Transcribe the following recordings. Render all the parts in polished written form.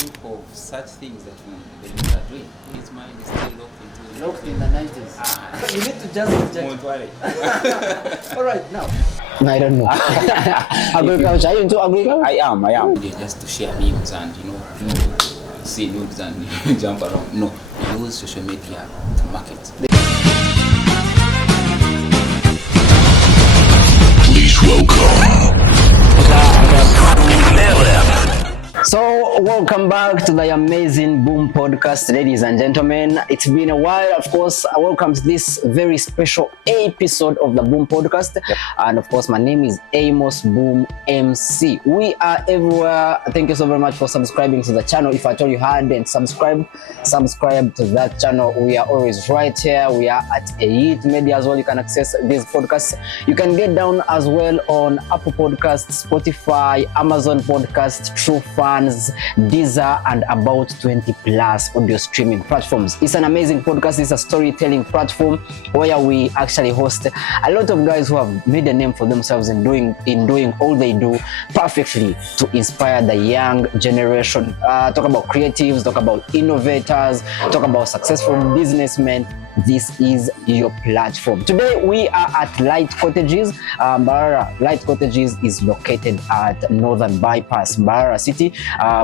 think of such things that the youth are doing. His mind is still locked in the 90s. You need to just reject. Don't worry. All right, now. I don't know. Agriculture, are you into agriculture? I am. Just to share memes and, see nudes and jump around. No, we use social media to market. Please welcome. So, welcome back to the amazing Boom Podcast, ladies and gentlemen. It's been a while, of course. Welcome to this very special episode of the Boom Podcast. Yep. And of course, my name is Amos Boom MC. We are everywhere. Thank you so very much for subscribing to the channel. If I told you hadn't subscribe to that channel. We are always right here. We are at Elite Media as well. You can access these podcasts. You can get down as well on Apple Podcasts, Spotify, Amazon Podcasts, True Fans, Deezer, and about 20 plus audio streaming platforms. It's an amazing podcast. It's a storytelling platform where we actually host a lot of guys who have made a name for themselves in doing all they do perfectly to inspire the young generation. Talk about creatives, talk about innovators, talk about successful businessmen. This is your platform. Today we are at Light Cottages. Mbarara Light Cottages is located at Northern Bypass, Mbarara City.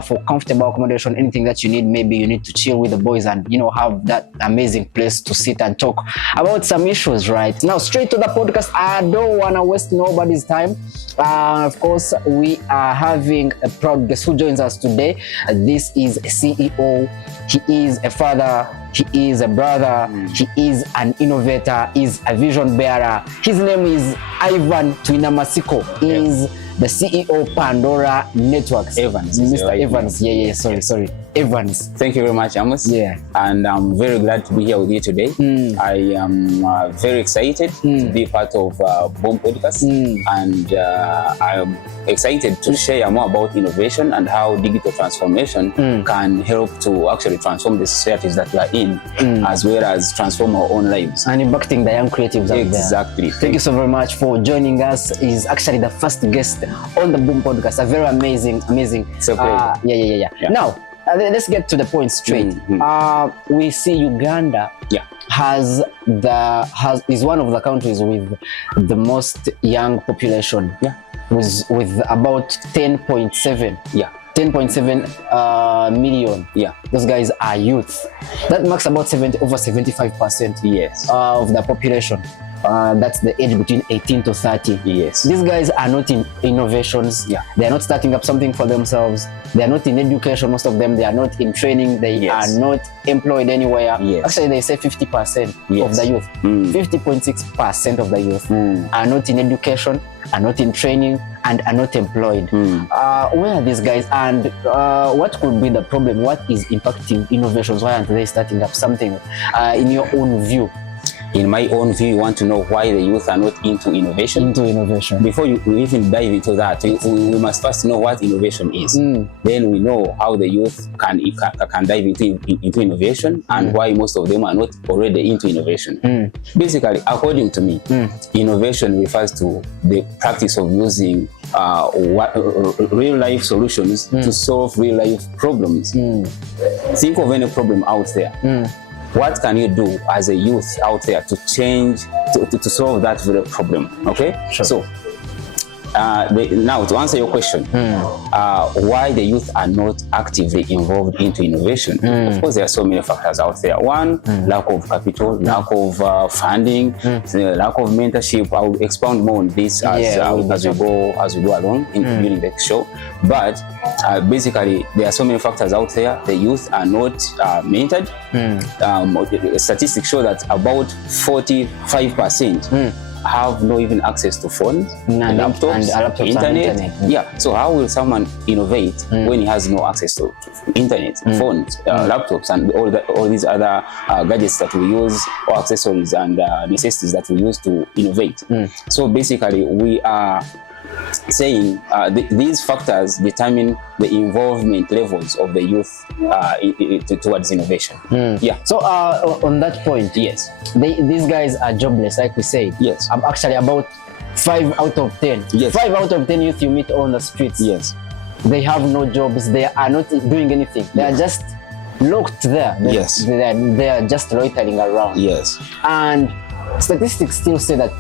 For comfortable accommodation, anything that you need. Maybe you need to chill with the boys and have that amazing place to sit and talk about some issues. Right now, straight to the podcast. I don't want to waste nobody's time. Of course, we are having a proud guest who joins us today. This is a CEO. He is a father. He is a brother. He is an innovator. He's a vision bearer. His name is Ivan Twinamasiko. Is the CEO Pandora Networks. Evans. Mr. Right. Evans. Yeah. Sorry. Evans. Thank you very much, Amos. Yeah. And I'm very glad to be here with you today. I am very excited to be part of Boom Podcast. And I'm excited to share more about innovation and how digital transformation can help to actually transform the societies that we are in, as well as transform our own lives. And impacting the young creatives out there. Exactly. Thank you so very much for joining us. He's actually the first guest on the Boom Podcast. A very amazing. It's a pleasure. Yeah. Now, let's get to the point straight. We see Uganda is one of the countries with the most young population. With about 10.7. 10.7 million. Those guys are youth. That marks about over 75% of the population. That's the age between 18 to 30. These guys are not in innovations. They are not starting up something for themselves. They are not in education. Most of them, they are not in training. They are not employed anywhere. Actually, they say 50% of the youth. 50.6% of the youth are not in education, are not in training, and are not employed. Where are these guys, and what could be the problem? What is impacting innovations? Why aren't they starting up something in your own view? In my own view, you want to know why the youth are not into innovation? Before you even dive into that, we must first know what innovation is. Then we know how the youth can dive into innovation and why most of them are not already into innovation. Basically, according to me, innovation refers to the practice of using real-life solutions to solve real-life problems. Think of any problem out there. What can you do as a youth out there to change, to solve that very problem? Okay? Sure. So, now to answer your question, why the youth are not actively involved into innovation? Of course, there are so many factors out there. One, lack of capital, lack of funding, lack of mentorship. I will expound more on this as we go along during the show. But basically, there are so many factors out there. The youth are not mentored. Statistics show that about 45% have no even access to phones, laptops, internet. So how will someone innovate when he has no access to internet, phones, laptops, and all these other gadgets that we use, or accessories and necessities that we use to innovate? So basically, we are saying these factors determine the involvement levels of the youth towards innovation. So on that point, these guys are jobless, like we said. I'm actually about 5 out of 10. 5 out of 10 youth you meet on the streets. they have no jobs, they are not doing anything. They are just locked there. Yes. They are just loitering around. Yes. And statistics still say that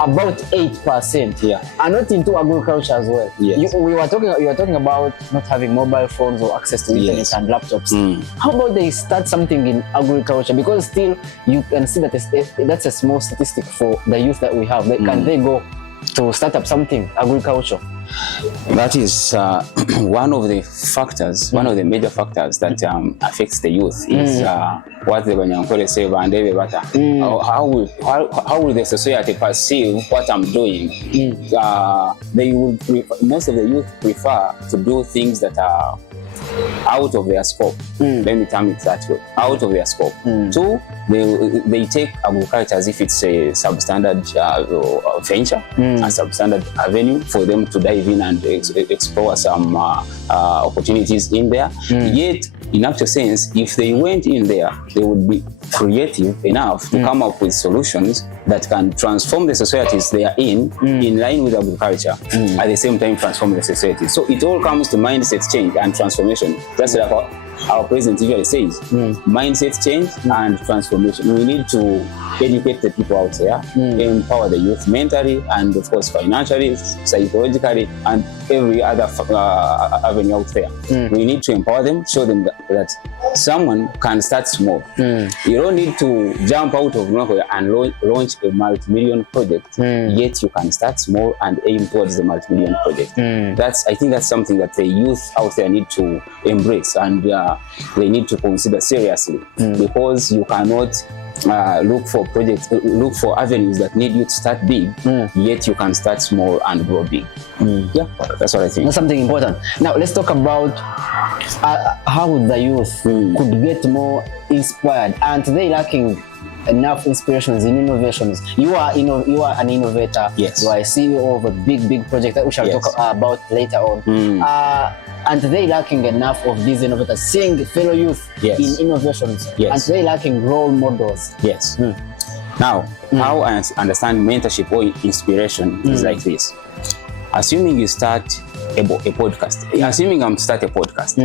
about 8% are not into agriculture as well. Yes. You were talking about not having mobile phones or access to internet and laptops. How about they start something in agriculture? Because still you can see that that's a small statistic for the youth that we have. Can they go to start up something agriculture? That is one of the factors, one of the major factors that affects the youth is what the Banyankole say, how will the society perceive what I'm doing? Most of the youth prefer to do things that are out of their scope. Let me term it that way, out of their scope. Two, they take agriculture as if it's a substandard venture, a substandard avenue for them to dive in and explore some opportunities in there. Yet, in actual sense, if they went in there, they would be creative enough to come up with solutions that can transform the societies they are in line with agriculture, at the same time transform the society. So it all comes to mindset change and transformation. That's like our president usually says, mindset change and transformation. We need to educate the people out there, empower the youth mentally and of course financially, psychologically, and every other avenue out there. We need to empower them, show them that someone can start small. You don't need to jump out of nowhere and launch a multi-million project, yet you can start small and aim towards the multi-million project. I think that's something that the youth out there need to embrace and they need to consider seriously, because you cannot look for avenues that need you to start big, yet you can start small and grow big. Yeah, that's what I think. That's something important. Now let's talk about how the youth could get more inspired. And they lacking enough inspirations in innovations. You are an innovator. Yes. You are a CEO of a big project that we shall talk about later on. And they lacking enough of these innovators, seeing fellow youth in innovations. And they lacking role models. Yes. Now, how I understand mentorship or inspiration is like this. Assuming you start a podcast, assuming I'm start a podcast,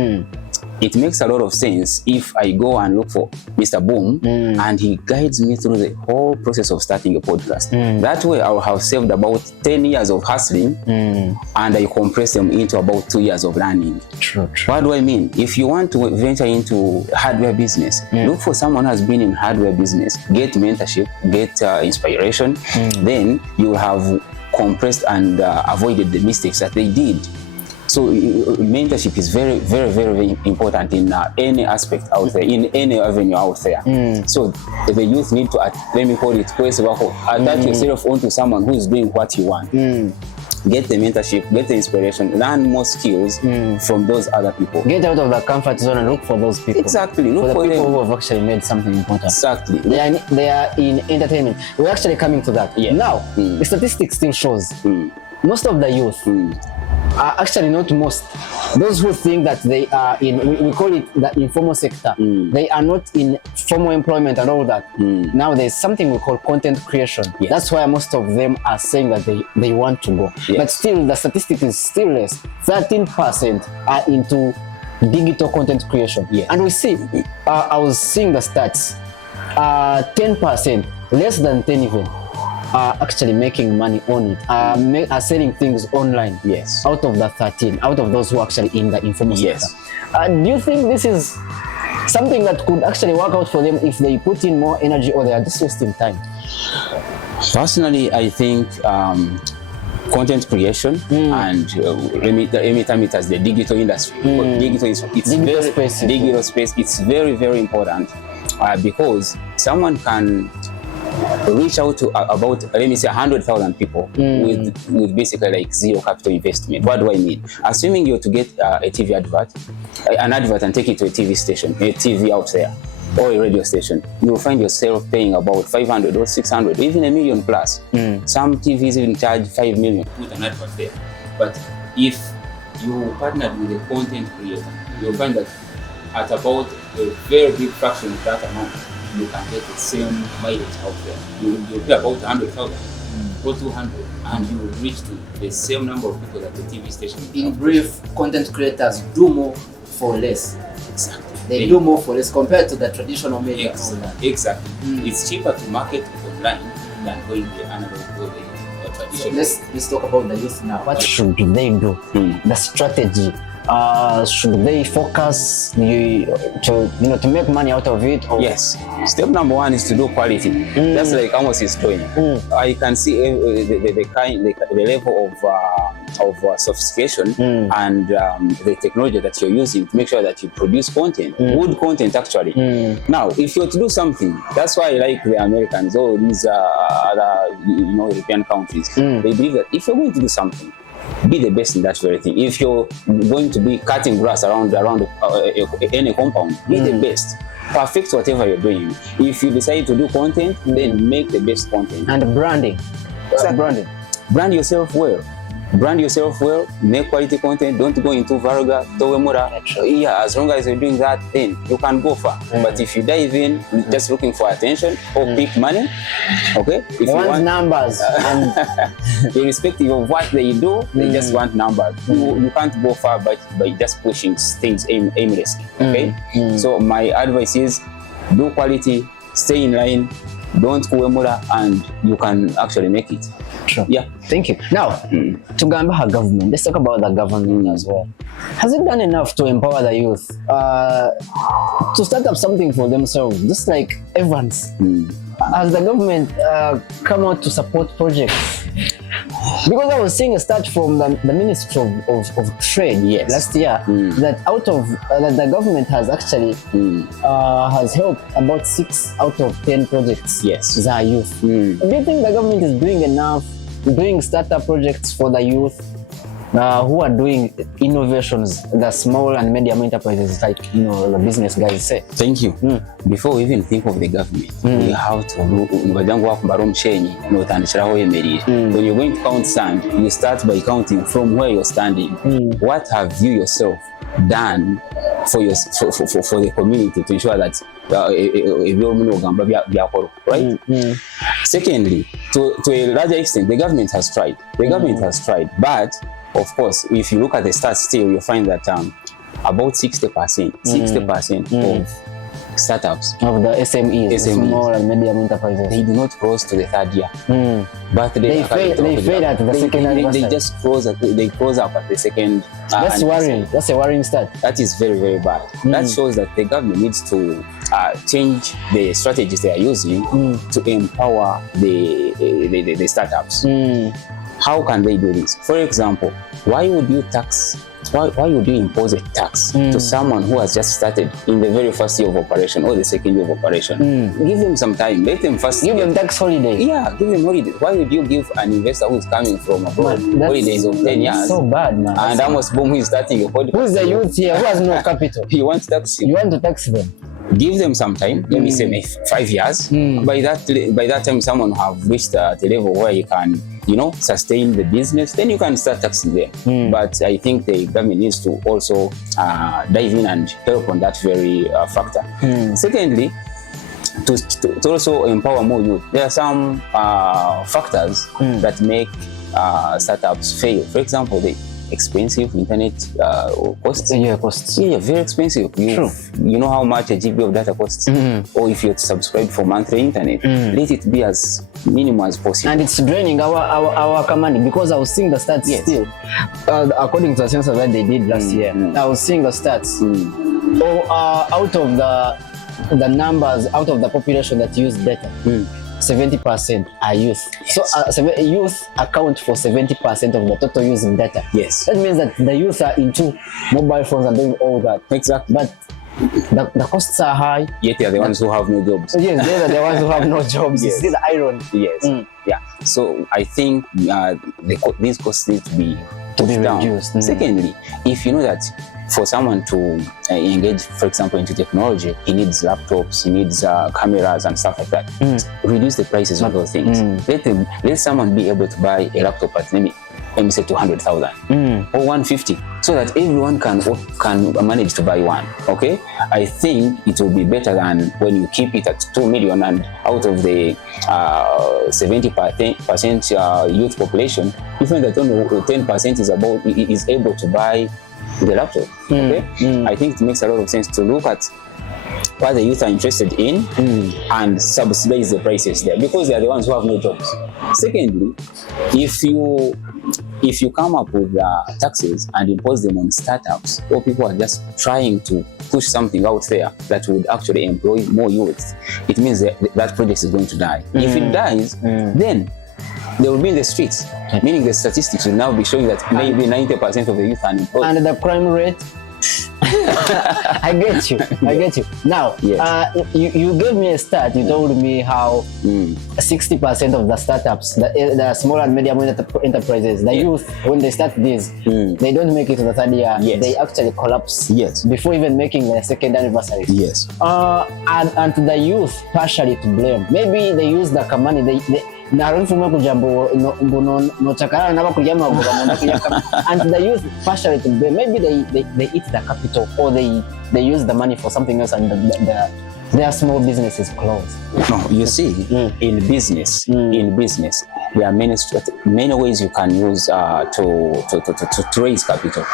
it makes a lot of sense if I go and look for Mr. Boom and he guides me through the whole process of starting a podcast. That way I'll have saved about 10 years of hustling and I compress them into about 2 years of learning. True. What do I mean? If you want to venture into hardware business, look for someone who has been in hardware business, get mentorship, get inspiration, then you will have compressed and avoided the mistakes that they did. So mentorship is very, very, very important in any aspect out there, in any avenue out there. So the youth need to, let me call it, attach yourself onto someone who is doing what you want. Get the mentorship, get the inspiration, learn more skills from those other people. Get out of the comfort zone and look for those people. Exactly. Look for the people them. who have actually made something important. Exactly. They are in entertainment. We're actually coming to that. Now, the statistics still shows most of the youth are actually not most. Those who think that they are in, we call it the informal sector, they are not in formal employment and all that. Now there's something we call content creation. That's why most of them are saying that they want to go. But still, the statistic is still less. 13% are into digital content creation. And we see, I was seeing the stats, 10%, less than 10 even, are actually making money on it, are selling things online. Out of the 13, out of those who are actually in the informal sector. Do you think this is something that could actually work out for them if they put in more energy, or they are just wasting time? Personally, I think content creation and let me term it as the digital industry. Digital space. It's very, very important because someone can reach out to about, let me say, 100,000 people with basically like zero capital investment. What do I mean? Assuming you're to get a TV advert, an advert and take it to a TV station, a TV out there, or a radio station, you'll find yourself paying about 500 or 600, even $1 million plus. Some TVs even charge 5 million. Put an advert there. But if you partnered with a content creator, you'll find that at about a very big fraction of that amount, you can get the same mileage out there. You'll pay about 100,000 or 200, and you reach to the same number of people that the TV station. In brief, content creators do more for less. Exactly. They do more for less compared to the traditional media. Exactly. It's cheaper to market online than going the analog or the traditional. So let's talk about the youth now. What should they do? The strategy. Should they focus to make money out of it? Or? Yes. Step number one is to do quality. That's like Amos is doing. I can see the level of sophistication and the technology that you're using to make sure that you produce content, good content actually. Now, if you're to do something, that's why I like the Americans or these other European countries. They believe that if you're going to do something, be the best in that very thing. If you're going to be cutting grass around any compound, be the best. Perfect whatever you're doing. If you decide to do content, then make the best content. And branding. Branding. Brand yourself well. Brand yourself well, make quality content, don't go into vulgar, yeah, as long as you're doing that, then you can go far. But if you dive in just looking for attention or quick money, okay? If you want numbers, and irrespective of what they do, they just want numbers. You can't go far by just pushing things aimlessly, okay? So my advice is do quality, stay in line, don't kuemura, and you can actually make it. Sure. Yeah. Thank you. Now, to Gamba government, let's talk about the government as well. Has it done enough to empower the youth to start up something for themselves, just like Evans? Has the government come out to support projects? Because I was seeing a stat from the Ministry of Trade last year that out of that the government has actually has helped about 6 out of 10 projects that are youth. Do you think the government is doing enough, doing startup projects for the youth who are doing innovations, the small and medium enterprises, like the business guys say? Thank you. Before we even think of the government, we have to look. When you're going to count sand, you start by counting from where you're standing. What have you yourself done for the community to ensure that right? Secondly, to a larger extent, the government has tried. But of course, if you look at the stats still, you'll find that about 60% of startups, of the SMEs, small and medium enterprises, they do not cross to the 3rd year. But they fail at the second year. They just close up at the second. That's worrying. That's a worrying stat. That is very, very bad. That shows that the government needs to change the strategies they are using to empower the startups. How can they do this? For example, why would you impose a tax to someone who has just started in the very first year of operation or the second year of operation? Give them some time. Let them first give them tax holiday. Yeah, give them holiday. Why would you give an investor who is coming from abroad holidays of 10 years? So bad, man. And Amos Boom, who is starting a podcast. Who's the youth here who has no capital? You want to tax him. You want to tax them. Give them some time, let me say 5 years. By that time, someone have reached at a level where you can, sustain the business. Then you can start taxing them. But I think the government needs to also dive in and help on that very factor. Secondly, to also empower more youth, there are some factors that make startups fail. For example, the expensive internet costs. Yeah, very expensive. You know how much a GB of data costs? Or if you subscribe for monthly internet, let it be as minimal as possible. And it's draining our money, because I was seeing the stats still. According to the census that they did last year, I was seeing the stats. Out of the numbers, out of the population that use data, 70% are youth. So youth account for 70% of the total using data. Yes. That means that the youth are into mobile phones and doing all that. Exactly. But the costs are high. Yet they are the ones who have no jobs. Yes, they are the ones who have no jobs. Yes. This is the irony. Yes. Yeah. So I think these costs need to be reduced. Secondly, if you know that for someone to engage, for example, into technology, he needs laptops, he needs cameras and stuff like that. Reduce the prices of those things. Let someone be able to buy a laptop at maybe let me say 200,000 or 150, so that everyone can manage to buy one. Okay, I think it will be better than when you keep it at 2 million, and out of the 70% youth population, you find that only 10% is able to buy the laptop. Okay, I think it makes a lot of sense to look at what the youth are interested in and subsidize the prices there, because they are the ones who have no jobs. Secondly, if you come up with taxes and impose them on startups, or people are just trying to push something out there that would actually employ more youth, it means that project is going to die. If it dies, then they will be in the streets, meaning the statistics will now be showing that maybe 90% of the youth are unemployed. And the crime rate? I get you. Now, yes. You gave me a stat. You told me how 60% of the startups, the small and medium enterprises, the youth, when they start this, they don't make it to the third year. Yes. They actually collapse before even making the second anniversary. Yes. And the youth partially to blame. Maybe they use the money. And the youth partially to blame. Maybe they eat the capital, or they use the money for something else, and their small businesses close. No, you see, in business, there are many ways you can use to raise capital.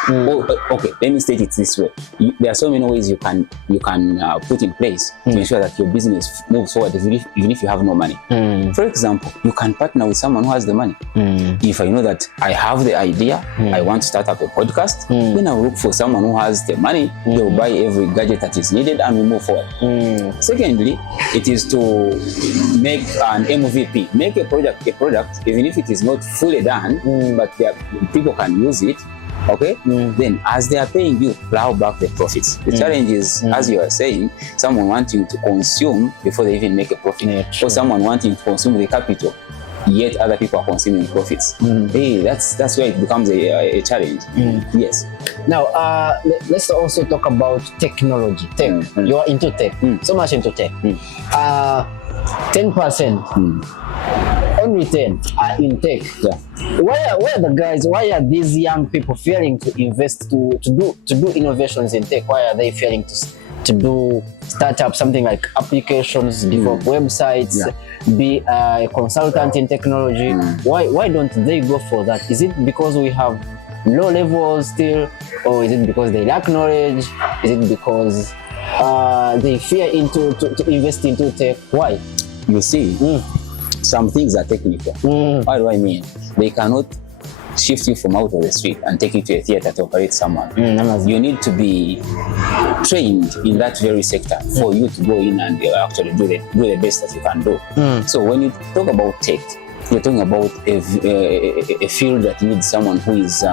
Okay, let me state it this way: there are so many ways you can put in place to ensure that your business moves forward, even if you have no money. For example, you can partner with someone who has the money. If I know that I have the idea, I want to start up a podcast, then I'll look for someone who has the money. They will buy every gadget that is needed, and we move forward. Secondly, it is to make an MVP, make a product, even if it is not fully done, but people can use it. Okay, then as they are paying you, plow back the profits. The challenge is, as you are saying, someone wanting to consume before they even make a profit, or someone wanting to consume the capital, yet other people are consuming profits. Hey, that's where it becomes a challenge. Yes. Now, let's also talk about technology. Tech. You are into tech. So much into tech. 10%. Only 10 are in tech. Why are these young people failing to invest to do innovations in tech? Why are they failing to do startup, something like applications, develop websites, be a consultant in technology? Why don't they go for that? Is it because we have low levels still, or is it because they lack knowledge? Is it because they fear to invest into tech? Why? You see, some things are technical. What do I mean? They cannot shift you from out of the street and take you to a theater to operate someone. You need to be trained in that very sector for you to go in and actually do the best that you can do. So when you talk about tech, you're talking about a field that needs someone who is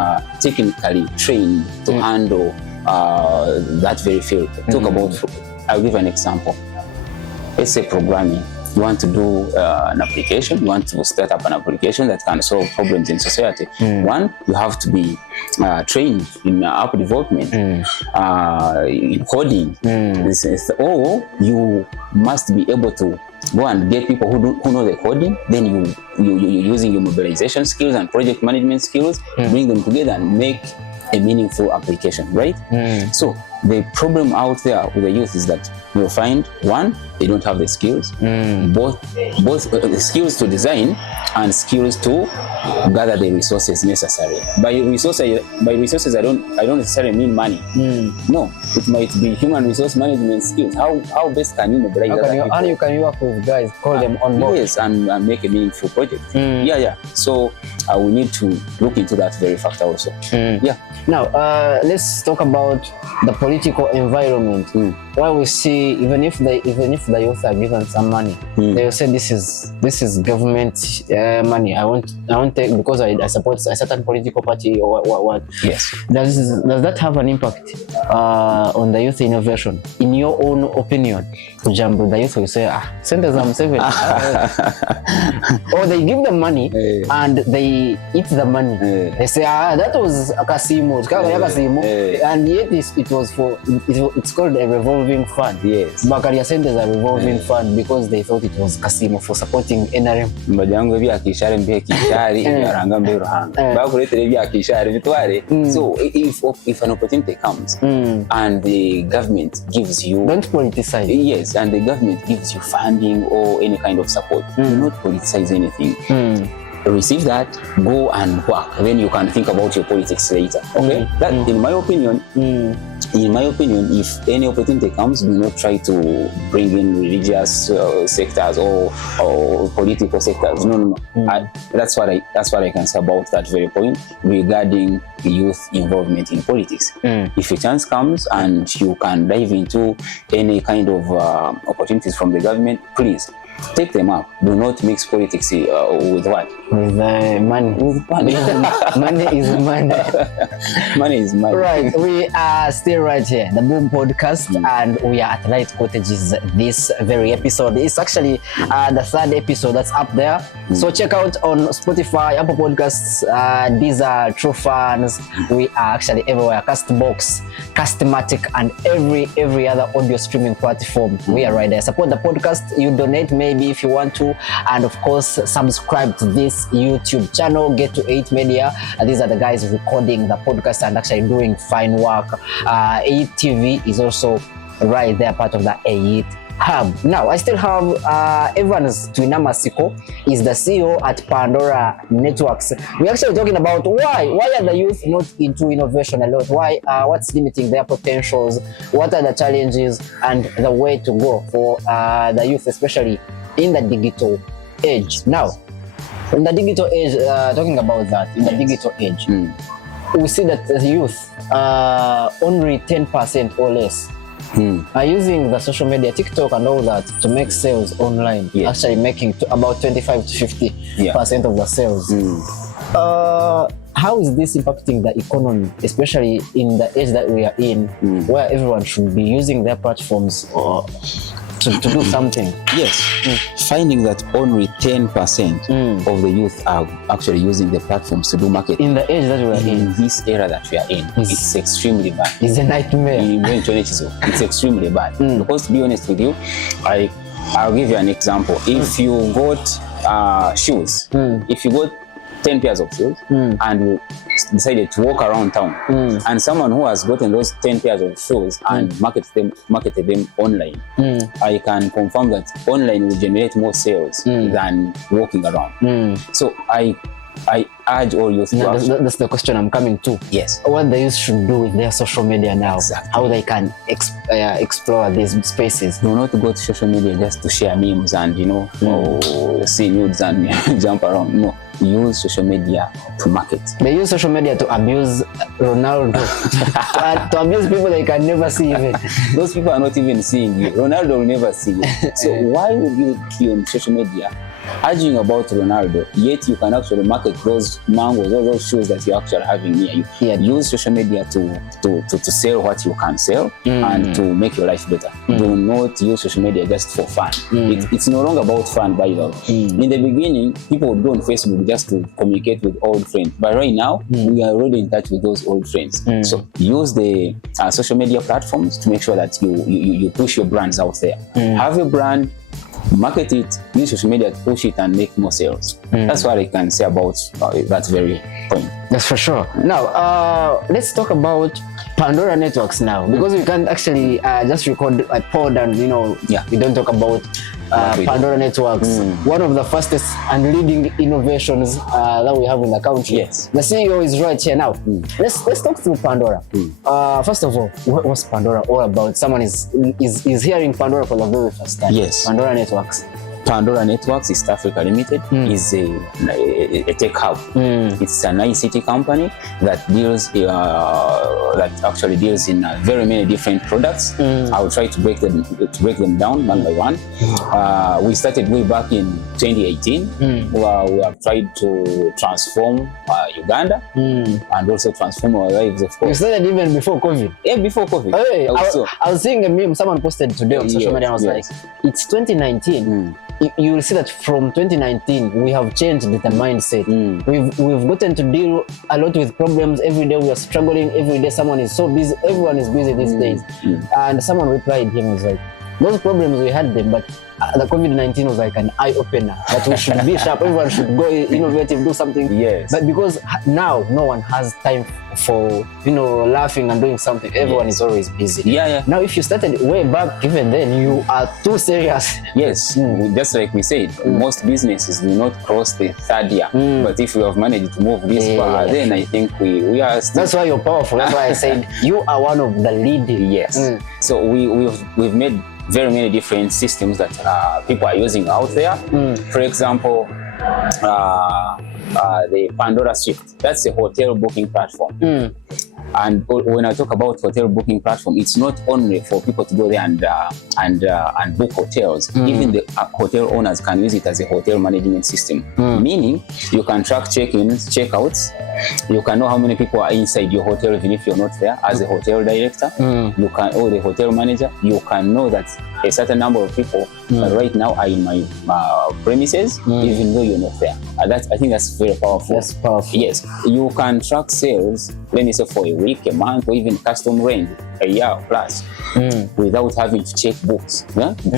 technically trained to handle that very field. I'll give an example. Let's say programming. You want to do an application, you want to start up an application that can solve problems in society. One, you have to be trained in app development, in coding, or you must be able to go and get people who know the coding. Then you're using your mobilization skills and project management skills, bring them together and make a meaningful application, right? So the problem out there with the youth is that you'll find, one, they don't have the skills, both the skills to design and skills to gather the resources necessary. By resources, I don't necessarily mean money. No, it might be human resource management skills. How best can you mobilize other people? And you can work with guys, call them on board. Yes, and make a meaningful project. So we need to look into that very factor also. Now, let's talk about the political environment. Why we see, even if the youth are given some money, they will say this is government money. I want take because I support a certain political party or what. Yes. Does that have an impact on the youth innovation? In your own opinion, for example, the youth will say, send them 7. Or they give them money and they eat the money. They say, that was a casino, and yet it was for it's called a revolving fund. Yes. Bakaria sent as a revolving fund because they thought it was casino for supporting NRM. Mbajango bya kishare mbe kishare yaranga mbe ruhanga. Bakuletere bya kishare bitware. So if an opportunity comes and the government gives you, don't politicize. Yes, and the government gives you funding or any kind of support, do not politicize anything. Receive that, go and work. Then you can think about your politics later. Okay, that in my opinion, if any opportunity comes, do not try to bring in religious sectors or political sectors. No. That's what I can say about that very point regarding youth involvement in politics. If a chance comes and you can dive into any kind of opportunities from the government, please take them up. Do not mix politics with what? With money. With money. Money is money. Money is money. Right. We are still right here, the Boom Podcast, and we are at Light Cottages this very episode. It's actually the third episode that's up there. So check out on Spotify, Apple Podcasts, these are True Fans. We are actually everywhere. Castbox, Castmatic, and every other audio streaming platform. We are right there. Support the podcast. You donate maybe if you want to, and of course subscribe to this YouTube channel, Get to 8 Media. These are the guys recording the podcast and actually doing fine work. 8 TV is also right there, part of the 8 Hub. Now I still have Evans Twinamasiko is the CEO at Pandora Networks. We're actually talking about why are the youth not into innovation a lot? Why what's limiting their potentials? What are the challenges and the way to go for the youth, especially in the digital age? Now, in the digital age, talking about that, in the digital age, we see that the youth only 10% or less are using the social media, TikTok and all that, to make sales online, actually making about 25 to 50% of the sales. How is this impacting the economy, especially in the age that we are in, where everyone should be using their platforms to do something? Yes. Finding that only 10% of the youth are actually using the platforms to do marketing. In the age that we are in this era that we are in, it's extremely bad. It's a nightmare. It's extremely bad. Because to be honest with you, I'll give you an example. If you got shoes, if you got 10 pairs of shoes and you decided to walk around town, and someone who has gotten those 10 pairs of shoes and marketed them online, I can confirm that online will generate more sales than walking around. So I urge all youth. That's the question I'm coming to. Yes. What the youth should do with their social media now. Exactly. How they can explore these spaces. Do not go to social media just to share memes and see nudes and jump around. No. Use social media to market. They use social media to abuse Ronaldo, to abuse people they can never see even. Those people are not even seeing you. Ronaldo will never see you. So why would you be on social media urging about Ronaldo, yet you can actually market those mangoes or those shoes that you're actually having near you? Use social media to sell what you can sell and to make your life better. Do not use social media just for fun. It's no longer about fun, by the way. In the beginning, people would go on Facebook just to communicate with old friends, but right now we are already in touch with those old friends. So use the social media platforms to make sure that you push your brands out there. Have a brand, market it, use social media to push it and make more sales. That's what I can say about that very point. That's for sure. Now, let's talk about Pandora Networks now, because we can't actually just record a pod and we don't talk about Pandora Networks, one of the fastest and leading innovations that we have in the country. Yes. The CEO is right here now. Let's talk through Pandora. First of all, what's Pandora all about? Someone is hearing Pandora for the very first time. Yes. Pandora Networks. Pandora Networks East Africa Limited is a tech hub. It's an ICT company that actually deals in very many different products. I will try to break them down one by one. We started way back in 2018. We have tried to transform Uganda and also transform our lives, of course. You started even before COVID? Yeah, before COVID. Hey, I was seeing a meme someone posted today on social media. I was like, it's 2019. you will see that from 2019 we have changed the mindset. We've gotten to deal a lot with problems every day. We are struggling every day. Someone is so busy. Everyone is busy these days. And someone replied him, was like, those problems we had them, but the COVID-19 was like an eye-opener that we should be sharp. Everyone should go innovative, do something. Yes. But because now no one has time for laughing and doing something. Everyone is always busy. Yeah. Now if you started way back, even then you are too serious. Yes. Just like we said, most businesses do not cross the third year. But if we have managed to move this far, then I think we are still... That's why you're powerful. That's why I said you are one of the leading. Yes. So we've made very many different systems that people are using out there. For example, the Pandora Swift, that's a hotel booking platform. And when I talk about hotel booking platform, it's not only for people to go there and book hotels. Even the hotel owners can use it as a hotel management system. Meaning you can track check-ins, check-outs. You can know how many people are inside your hotel even if you're not there as a hotel director. You can, or the hotel manager, you can know that a certain number of people right now are in my premises, even though you're not there. I think that's very powerful. That's powerful. Yes, you can track sales, let me say for a week, a month, or even custom rent, a year plus, without having to check books.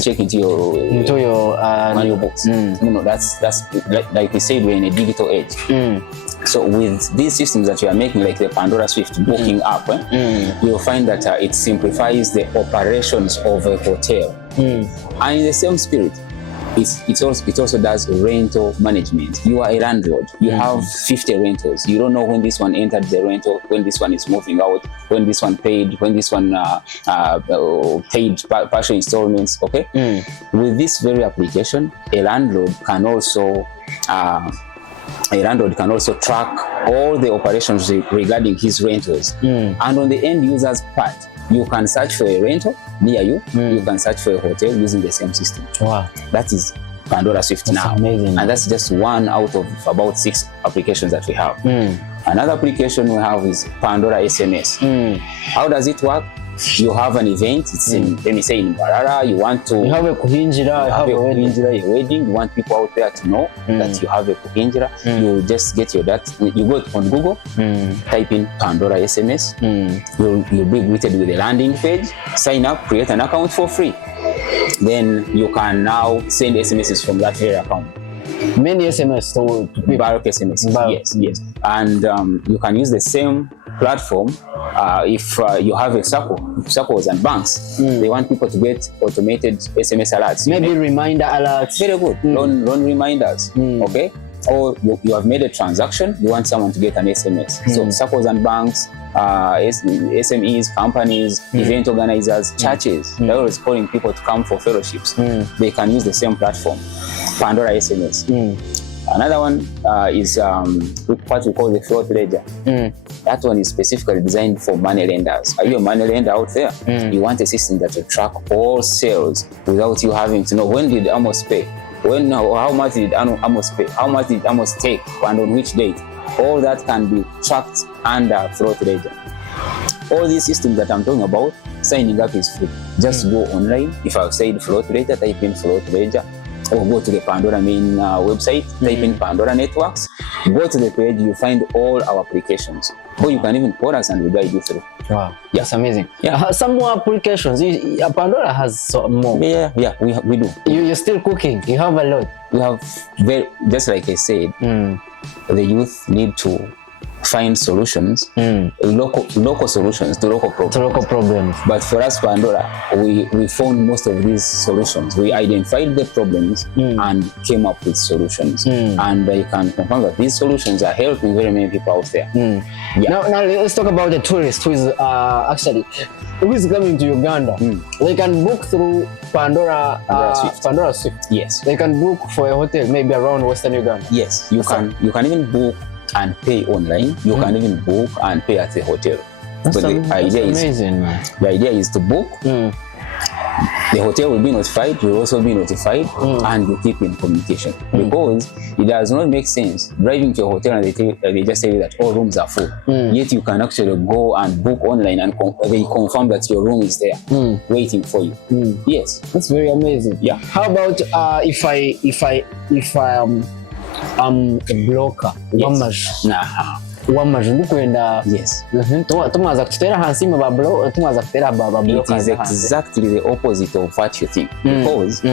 Check into your manual books. That's like we said, we're in a digital age. So with these systems that we are making, like the Pandora Swift booking app, you'll find that it simplifies the operations of a hotel. And in the same spirit, it also does rental management. You are a landlord. You have 50 rentals. You don't know when this one entered the rental, when this one is moving out, when this one paid, when this one paid partial installments. Okay. With this very application, a landlord can also track all the operations regarding his rentals. And on the end user's part, you can search for a rental near you. You can search for a hotel using the same system. Wow. That is Pandora Swift now. Amazing. And that's just one out of about 6 applications that we have. Another application we have is Pandora SMS. How does it work? You have an event, it's in, let me say in Barara, you have a kuhinjira, a wedding, you want people out there to know that you have a kuhinjira. You just get your data, you go on Google, type in Pandora SMS, you'll be greeted with a landing page, sign up, create an account for free. Then you can now send SMSs from that very account. Many SMS to people. Bulk SMS, yes. And you can use the same platform if you have a circles and banks. They want people to get automated SMS alerts. Maybe reminder alerts. Very good. Loan reminders. Okay. Or you have made a transaction, you want someone to get an SMS. So circles and banks, SMEs, companies, event organizers, churches, they're always calling people to come for fellowships. They can use the same platform, Pandora SMS. Another one is what we call the float ledger. That one is specifically designed for money lenders. Are you a money lender out there? You want a system that will track all sales without you having to know when did Amos pay, how much did Amos pay, how much did Amos take, and on which date. All that can be tracked under float ledger. All these systems that I'm talking about, signing up is free. Just go online. If I've said float ledger, type in float ledger. Or go to the Pandora main website, type in Pandora Networks, go to the page, you find all our applications. Or you can even call us and we'll guide you through. Wow, that's amazing. Some more applications. Pandora has some more. Yeah, we do. You're still cooking. You have a lot. We have, just like I said, the youth need to find solutions, local solutions to local problems. But for us, Pandora, we found most of these solutions. We identified the problems and came up with solutions. And I can confirm that these solutions are helping very many people out there. Now let's talk about the tourist who is coming to Uganda. They can book through Pandora Swift. Yes. They can book for a hotel maybe around Western Uganda. Yes, you can even book and pay online. You can even book and pay at the hotel. That's amazing, man. The idea is to book, the hotel will be notified, will also be notified, and you keep in communication. Because it does not make sense driving to a hotel and they just tell you that all rooms are full. Yet you can actually go and book online and they confirm that your room is there waiting for you. Yes. That's very amazing. Yeah. How about if I'm a broker? Yes. Wamaju ndikwenda yes. Tumaza kutera hansi mu bablo tumaza kutera It is exactly the opposite of what you think. Because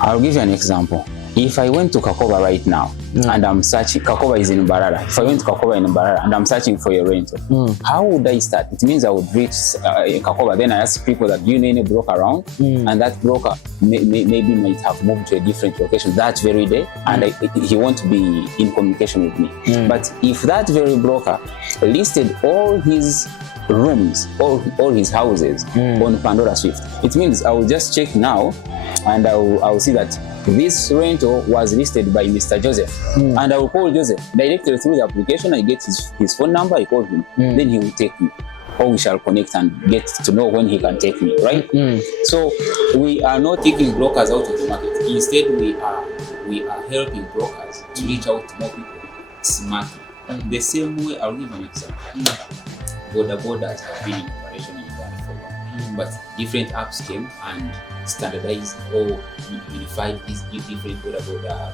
I'll give you an example. If I went to Kakoba right now and I'm searching, Kakoba is in Mbarara. If I went to Kakoba in Mbarara and I'm searching for a rental, how would I start? It means I would reach Kakoba, then I ask people that, do you know any broker around? And that broker maybe might have moved to a different location that very day, and he won't be in communication with me. But if that very broker listed all his rooms, all his houses on Pandora Swift, it means I will just check now and I will see that this rental was listed by Mr. Joseph, and I will call Joseph directly through the application. I get his phone number, I call him, then he will take me, or we shall connect and get to know when he can take me, right? So we are not taking brokers out of the market. Instead, we are helping brokers to reach out to more people smartly. The same way, I'll give an example. Borders have been in operation in Uganda for a while, but different apps came and standardized or unified these different border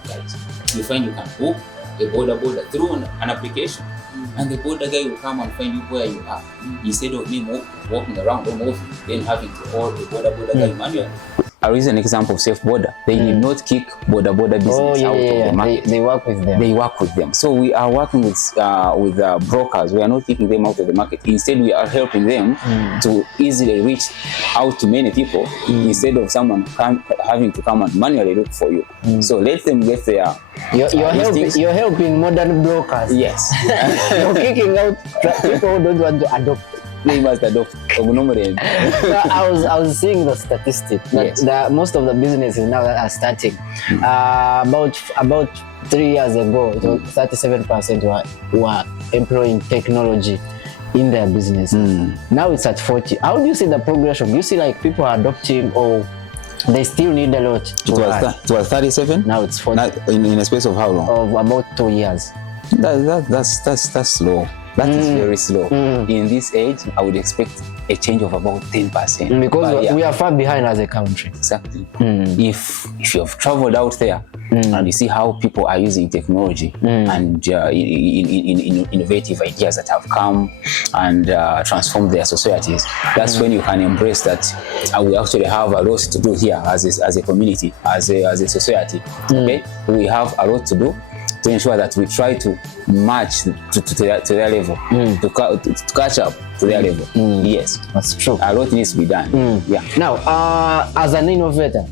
guys. You find you can book a border through an application, and the border guy will come and find you where you are, instead of me walking around or moving, then having to call the border guy manually. I'll use an example of Safe Border. They did not kick border business out of the market. They work with them. They work with them. So we are working with brokers. We are not kicking them out of the market. Instead, we are helping them to easily reach out to many people instead of someone having to come and manually look for you. So let them get their You're helping modern brokers. Yes. You're kicking out people who don't want to adopt. They must adopt. I was seeing the statistic that most of the businesses now that are starting, about 3 years ago, it was 37% were employing technology in their business. Now it's at 40. How do you see the progression? Do you see like people are adopting, or they still need a lot to It was 37. Now it's 40. In a space of how long? Of about 2 years. That's slow. That is very slow. In this age, I would expect a change of about 10%. Because we are far behind as a country. Exactly. If you have traveled out there and you see how people are using technology and innovative ideas that have come and transformed their societies, that's when you can embrace that we actually have a lot to do here as a community, as a society. Okay, we have a lot to do to ensure that we try to match to their level, to catch up to their level. Yes, that's true. A lot needs to be done. Yeah. Now, as an innovator,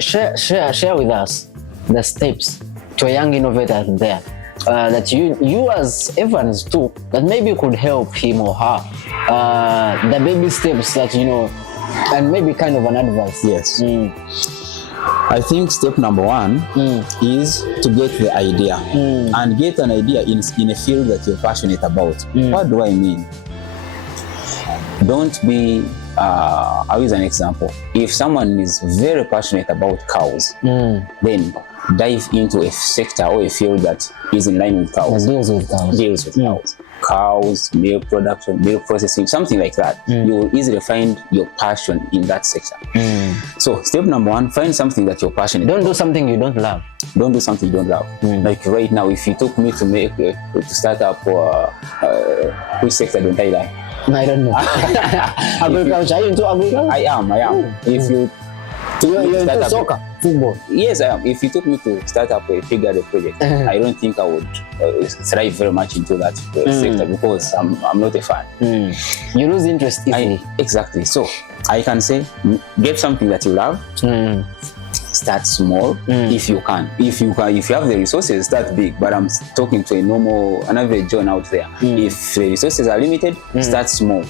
share with us the steps to a young innovator there that you as Evans took that maybe could help him or her. The baby steps that and maybe kind of an advice. Yes. I think step number one is to get the idea and get an idea in a field that you're passionate about. What do I mean? Don't be, I'll use an example. If someone is very passionate about cows, then dive into a sector or a field that is in line with cows. Deals with cows. Cows, milk production, milk processing, something like that. You will easily find your passion in that sector. So step number one, find something that you're passionate about. Don't do something you don't love. Don't do something you don't love. Like right now, if you took me to start up, which sector don't I like? I don't know. Agriculture. Are you into agriculture? I am. If you You're into soccer, football. Yes, I am. If you took me to start up a bigger project, I don't think I would thrive very much into that sector because I'm not a fan. You lose interest easily. Exactly. So I can say, get something that you love. Start small if you can. If you have the resources, start big. But I'm talking to an average John out there. If the resources are limited, start small.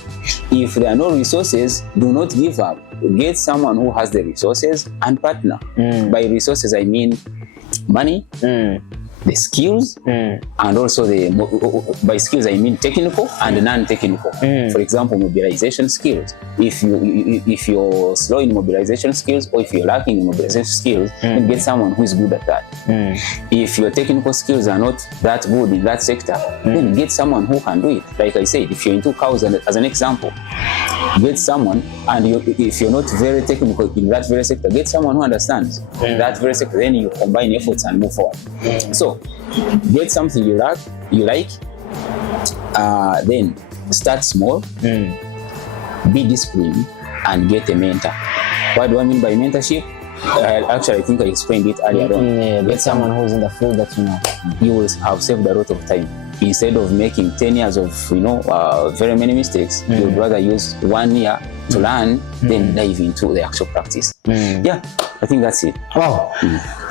If there are no resources, do not give up. Get someone who has the resources and partner. By resources, I mean money, the skills and also by skills I mean technical and non-technical. For example, mobilization skills. If you're slow in mobilization skills, or if you're lacking in mobilization skills, then get someone who is good at that. If your technical skills are not that good in that sector, then get someone who can do it. Like I said, if you're into cows as an example, get someone, and if you're not very technical in that very sector, get someone who understands that very sector. Then you combine efforts and move forward. So get something you like, then start small, be disciplined, and get a mentor. What do I mean by mentorship? Actually, I think I explained it earlier on. Get someone who's in the field that you know. You will have saved a lot of time. Instead of making 10 years of very many mistakes, you would rather use 1 year to learn than dive into the actual practice. Yeah, I think that's it. Wow,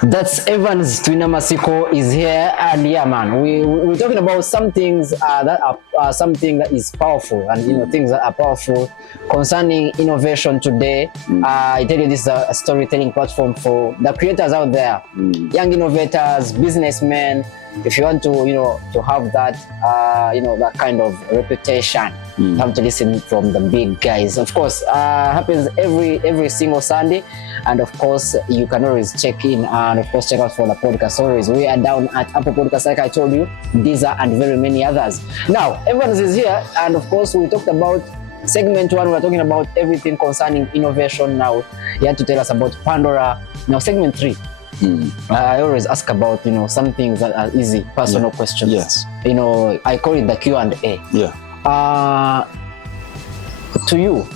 that's Evans Twina Masiko is here, and yeah, man, we're talking about some things that are something that is powerful, and things that are powerful concerning innovation today. I tell you, this is a storytelling platform for the creators out there, young innovators, businessmen. If you want to, to have that, that kind of reputation, you have to listen from the big guys. Of course, happens every single Sunday, and of course, you can always check in and of course check out for the podcast stories. We are down at Apple Podcasts, like I told you, Deezer, and very many others. Now, Evans is here, and of course, we talked about segment 1. We're talking about everything concerning innovation. Now, you had to tell us about Pandora. Now, segment 3. I always ask about some things that are easy, personal questions. Yes. I call it the Q&A. Yeah. To you,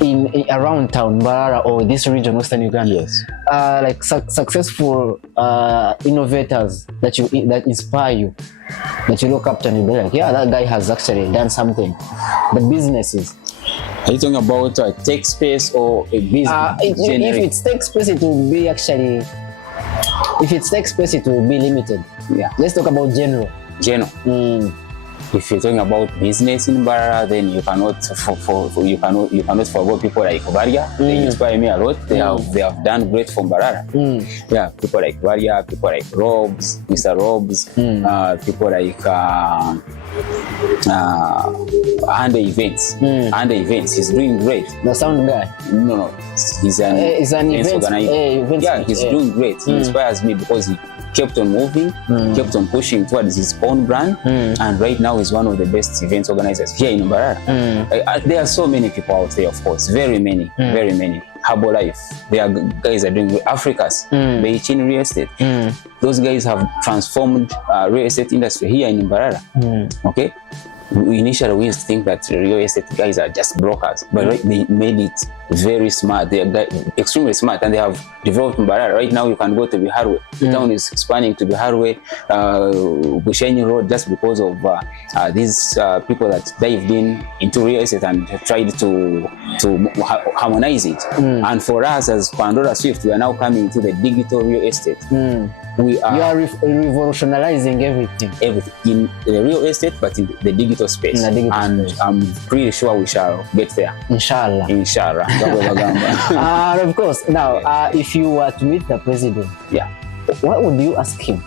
in around town, Mbarara or this region, Western Uganda. Yes. Like successful innovators that inspire you, that you look up to, and you be like, yeah, that guy has actually done something. The businesses. Are you talking about a tech space or a business? If it's tech space, it will be actually. If it's tech space, it will be limited. Yeah. Let's talk about general. If you're talking about business in Mbarara, then you cannot forget people like Varia. They inspire me a lot. They have done great for Mbarara. Yeah, people like Varia, people like Robs, Mr. Robs, people like Under Events. Under Events, he's doing great. The sound guy. No, he's an events organizer. Yeah, he's doing great. He inspires me because he kept on moving, kept on pushing towards his own brand, and right now he's one of the best events organizers here in Mbarara. There are so many people out there, of course, very many. Herbalife, their guys are doing Africa's, Beichin real estate. Those guys have transformed real estate industry here in Mbarara. Okay. Initially, we used to think that real estate guys are just brokers, but they made it very smart. They are extremely smart, and they have developed Mbarara. Right now, you can go to Biharwe. The town is expanding to Biharwe, Bushenyi Road, just because of these people that dived into real estate and tried to harmonize it. And for us as Pandora Swift, we are now coming to the digital real estate. You are revolutionizing everything in the real estate, but in the digital space. I'm pretty sure we shall get there. Inshallah. Of course. Now, if you were to meet the president, what would you ask him?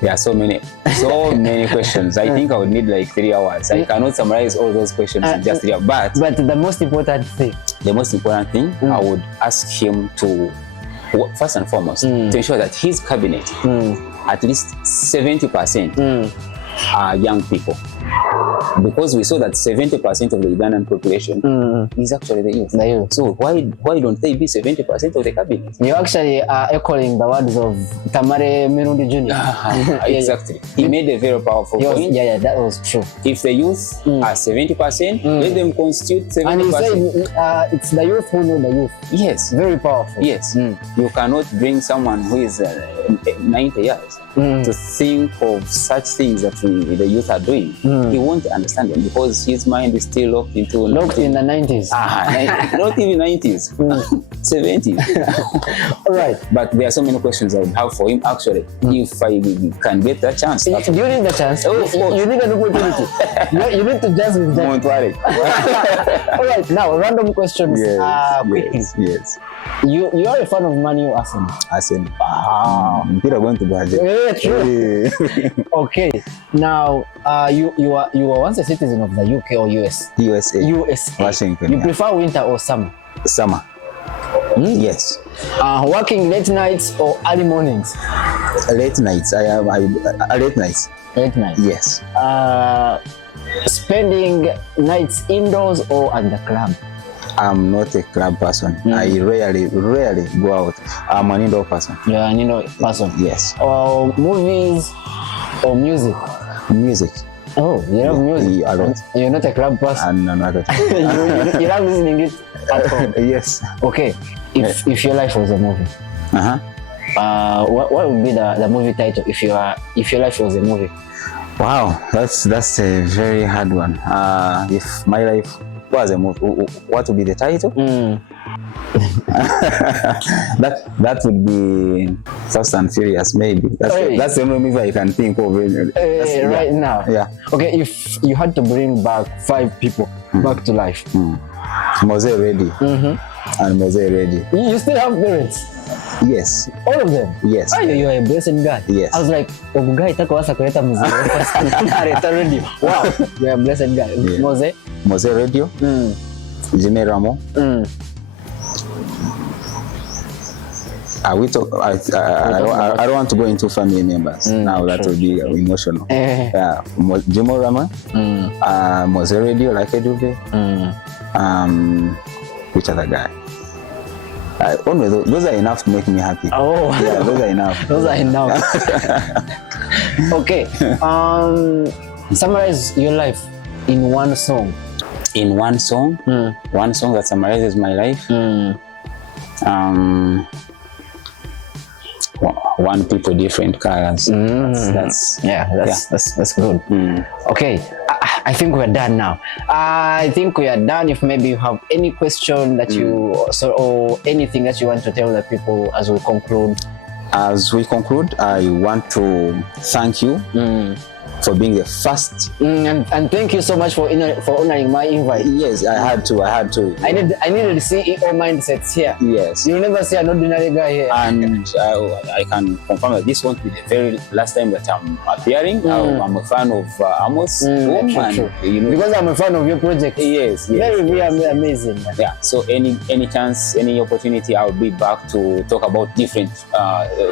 There are so many questions. I think I would need like 3 hours. I cannot summarize all those questions in just 3 hours. But the most important thing. I would ask him to, first and foremost, to ensure that his cabinet, at least 70% are young people. Because we saw that 70% of the Ugandan population is actually the youth. So why don't they be 70% of the cabinet? You actually are echoing the words of Tamare Merundi Jr. Exactly. He made a very powerful point. Yeah, that was true. If the youth are 70%, let them constitute 70%. And he said it's the youth who know the youth. Yes. Very powerful. Yes. You cannot bring someone who is 90 years to think of such things that the youth are doing, he won't understand them because his mind is still locked in the 90s. Not even 90s, 70s. All right. But there are so many questions I would have for him actually, if I can get that chance. Do you need the chance? Oh, of course. You need an opportunity. You need to just with that. Don't worry. All right, now random questions. Quickly. Yes. You are a fan of Man U, Arsenal? Arsenal. You're going to go ahead. Yeah, true. Okay. Now, you were once a citizen of the UK or US? USA. Washington. You prefer winter or summer? Summer. Yes. Working late nights or early mornings? Late nights. Late nights. Late nights. Yes. Spending nights indoors or at the club? I'm not a club person. I rarely go out. I'm an indoor person. You're an indoor person? Yes. Movies or music? Music. Oh, you love music? A lot. You're not a club person? No, not at all. You love listening it at home? Yes. Okay. If your life was a movie, what would be the movie title if your life was a movie? Wow, that's a very hard one. If my life was a movie, what would be the title? that would be Fast and Furious, maybe. That's the only movie I can think of right now. Yeah. Okay, if you had to bring back 5 people back to life, Mose ready. And Mose ready. You still have parents? Yes. All of them? Yes. Oh, you are a blessed guy. Yes. I was like, guy takawasa kuleta muziki. Wow, you are a blessed guy. Yeah. Mose radio. Jimmy Ramo. We talk. I don't want to go into family members now. That will be emotional. Yeah, Jimo Rama, Mose Radio, like Eduve. Which other guy? Only those are enough to make me happy. Oh, yeah, those are enough. Those are enough. Okay. Summarize your life in one song. In one song? One song that summarizes my life? One people, different colors. That's good. Okay, I think we're done now. I think we are done. If maybe you have any question that or anything that you want to tell the people as we conclude. As we conclude, I want to thank you for being the first. And thank you so much for honoring my invite. Yes, I had to. I needed CEO mindsets here. Yes. You'll never see an ordinary guy here. And I can confirm that this won't be the very last time that I'm appearing. I'm a fan of Amos. True. Because I'm a fan of your project. Yes. Very amazing. Yeah. So any chance, any opportunity, I'll be back to talk about different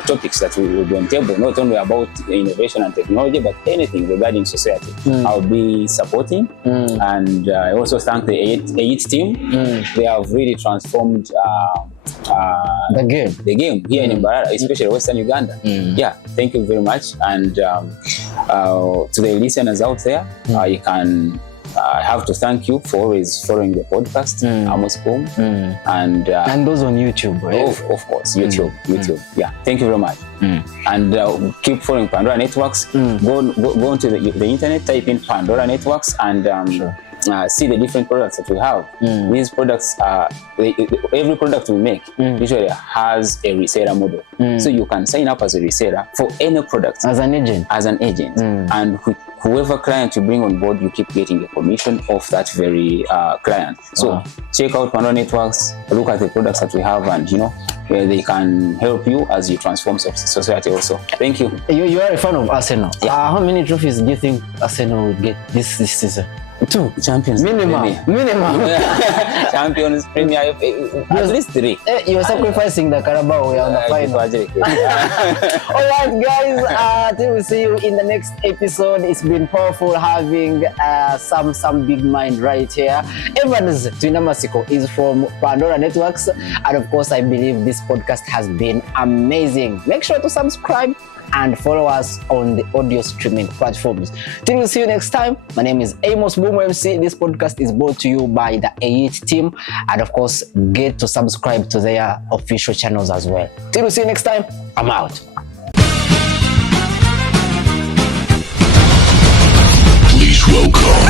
topics that we will be on table. Not only about innovation and technology, but anything regarding society. I'll be supporting, and I also thank the 8 team. They have really transformed the game here in Mbarara, especially Western Uganda. Yeah, thank you very much. And to the listeners out there, you can I have to thank you for always following the podcast, Amos Boom, and those on YouTube, right? Of course, YouTube. Yeah, thank you very much. And keep following Pandora Networks. Go onto the internet, type in Pandora Networks, and see the different products that we have. These products every product we make usually has a reseller model. So you can sign up as a reseller for any product. As an agent. And whoever client you bring on board, you keep getting a commission of that very client. So check out Pandora Networks, look at the products that we have, and where they can help you as you transform society also. Thank you. You are a fan of Arsenal. Yeah. How many trophies do you think Arsenal will get this season? 2 Champions minimum. Champions Premier, at least 3. You're sacrificing the Carabao. We are on the final. All right, guys. Till we see you in the next episode. It's been powerful having some big mind right here. Evans Twinamasiko is from Pandora Networks, and of course, I believe this podcast has been amazing. Make sure to subscribe and follow us on the audio streaming platforms. Till we see you next time, my name is Amos Boom MC. This podcast is brought to you by the 8 team, and of course, get to subscribe to their official channels as well. Till we see you next time, I'm out. welcome.